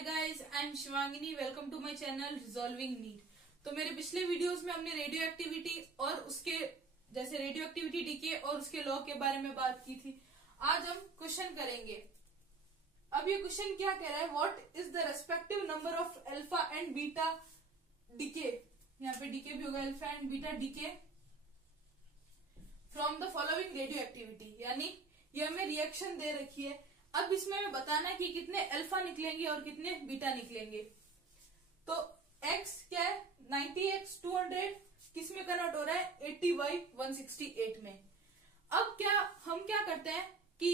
Hi guys, I am Shivangini. Welcome to my channel resolving NEET. तो मेरे पिछले videos में हमने रेडियो एक्टिविटी और उसके जैसे रेडियो एक्टिविटी डीके और उसके लॉ के बारे में बात की थी। आज हम क्वेश्चन करेंगे। अब ये क्वेश्चन क्या कह रहा है, what is the respective number of alpha and beta decay. यहाँ पे डीके भी होगा, alpha and beta decay from the following radio activity. यानी ये हमें रिएक्शन दे रखी है। अब इसमें हमें बताना है कि कितने अल्फा निकलेंगे और कितने बीटा निकलेंगे। तो x क्या है, 90x 200 किस में कन्वर्ट हो रहा है, 80/168 में। अब हम क्या करते हैं कि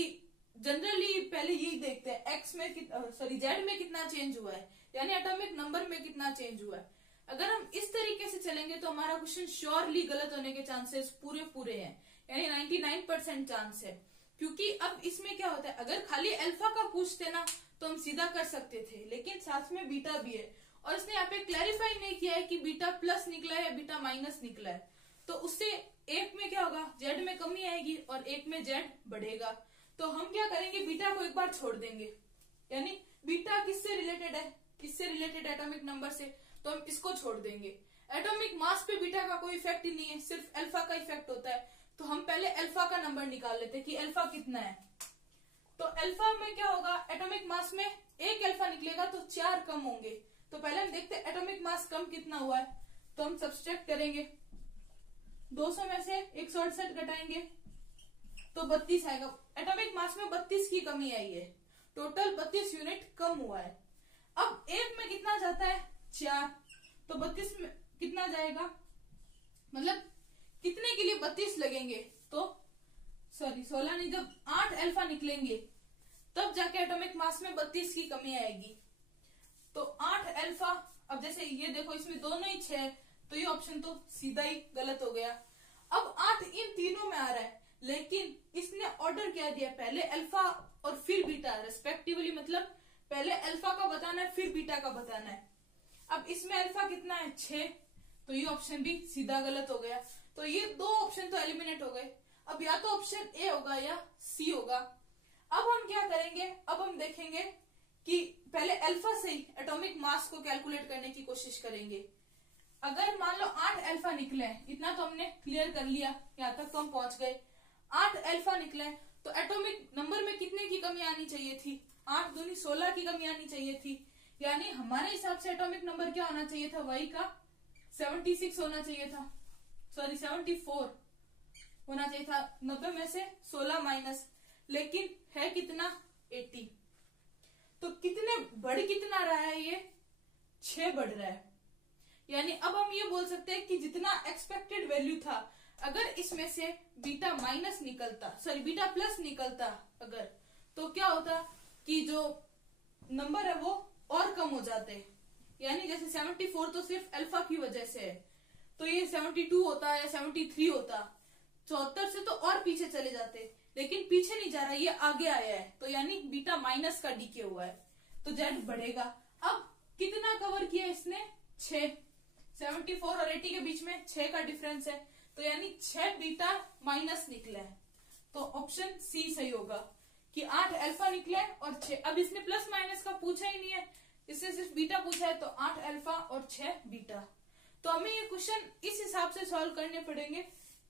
जनरली पहले यही देखते हैं x में z में कितना चेंज हुआ है, यानी एटॉमिक नंबर में कितना चेंज हुआ है। अगर हम इस तरीके से चलेंगे तो हमारा क्वेश्चन श्योरली गलत होने के चांसेस पूरे हैं, यानी 99% चांस है। क्योंकि अब इसमें क्या होता है, अगर खाली अल्फा का पूछते ना तो हम सीधा कर सकते थे, लेकिन साथ में बीटा भी है और इसने यहाँ पे क्लैरिफाई नहीं किया है कि बीटा प्लस निकला है या बीटा माइनस निकला है। तो उससे एक में क्या होगा, जेड में कमी आएगी और एक में जेड बढ़ेगा। तो हम क्या करेंगे, बीटा को एक बार छोड़ देंगे। यानी बीटा किससे रिलेटेड है, किससे रिलेटेड एटॉमिक नंबर से, तो हम इसको छोड़ देंगे। एटॉमिक मास पे बीटा का कोई इफेक्ट ही नहीं है, सिर्फ अल्फा का इफेक्ट होता है। तो हम पहले अल्फा का नंबर निकाल लेते हैं कि अल्फा कितना है। तो अल्फा में क्या होगा, एटॉमिक मास में एक अल्फा निकलेगा तो 4 कम होंगे। तो पहले हम देखते हैं एटॉमिक मास कम कितना हुआ है। तो हम सब्सट्रैक्ट करेंगे, 200 में से 168 घटाएंगे तो 32 आएगा। एटॉमिक मास में 32 की कमी आई है, टोटल 32 यूनिट कम हुआ है। अब एक में कितना जाता है, 4, तो 32 में कितना जाएगा, मतलब कितने के लिए 32 लगेंगे, तो 16 नहीं, जब 8 अल्फा निकलेंगे तब जाके एटॉमिक मास में 32 की कमी आएगी। तो 8 अल्फा, अब जैसे ये देखो इसमें दोनों ही 6, तो ये ऑप्शन तो सीधा ही गलत हो गया। अब 8 इन तीनों में आ रहा है, लेकिन इसने ऑर्डर क्या दिया, पहले अल्फा और फिर बीटा रेस्पेक्टिवली, मतलब पहले अल्फा का बताना है फिर बीटा का बताना है। अब इसमें अल्फा कितना है, 6, तो ये ऑप्शन भी सीधा गलत हो गया। तो ये दो ऑप्शन तो एलिमिनेट हो गए। अब या तो ऑप्शन ए होगा या सी होगा। अब हम क्या करेंगे, अब हम देखेंगे कि पहले अल्फा से ही एटॉमिक मास को कैलकुलेट करने की कोशिश करेंगे। अगर मान लो 8 अल्फा निकले, इतना तो हमने क्लियर कर लिया, यहां तक तो हम पहुंच गए। 8 अल्फा निकले तो एटॉमिक नंबर में कितने की कमी आनी चाहिए थी, 8 दूनी 16 की कमी आनी चाहिए थी। यानी हमारे हिसाब से एटॉमिक नंबर क्या होना चाहिए था, वाई का 76 होना चाहिए था, सॉरी 74 होना चाहिए था। 90 में से 16 माइनस, लेकिन है कितना, 80। तो कितना रहा है, ये 6 बढ़ रहा है। यानी अब हम ये बोल सकते हैं कि जितना एक्सपेक्टेड वैल्यू था, अगर इसमें से बीटा माइनस निकलता, सॉरी बीटा प्लस निकलता अगर, तो क्या होता कि जो नंबर है वो और कम हो जाते। यानी जैसे 74 तो सिर्फ अल्फा की वजह से है, तो ये 72 होता या 73 होता, 74 से तो और पीछे चले जाते, लेकिन पीछे नहीं जा रहा, ये आगे आया है, तो यानी बीटा माइनस का डीके हुआ है, तो जेड बढ़ेगा। अब कितना कवर किया इसने, 6, 74 और 80 के बीच में 6 का डिफरेंस है, तो यानी 6 बीटा माइनस निकला है। तो ऑप्शन सी सही होगा कि 8 अल्फा निकला है और 6। अब इसने प्लस माइनस का पूछा ही नहीं है, इससे सिर्फ बीटा पूछा है, तो 8 अल्फा और 6 बीटा। तो हमें ये क्वेश्चन इस हिसाब से सॉल्व करने पड़ेंगे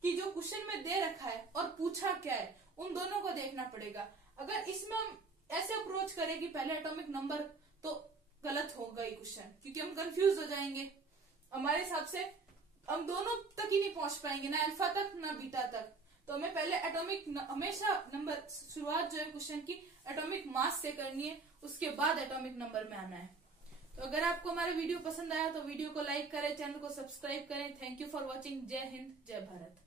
कि जो क्वेश्चन में दे रखा है और पूछा क्या है, उन दोनों को देखना पड़ेगा। अगर इसमें हम ऐसे अप्रोच करें कि पहले एटॉमिक नंबर, तो गलत होगा ये क्वेश्चन, क्योंकि हम कंफ्यूज हो जाएंगे। हमारे हिसाब से हम दोनों तक ही नहीं पहुंच पाएंगे, ना अल्फा तक ना बीटा तक। तो हमें पहले हमेशा नंबर शुरुआत जो है क्वेश्चन की एटॉमिक मास से करनी है, उसके बाद एटॉमिक नंबर में आना है। तो अगर आपको हमारा वीडियो पसंद आया तो वीडियो को लाइक करें, चैनल को सब्सक्राइब करें। Thank you for watching. जय हिंद, जय भारत।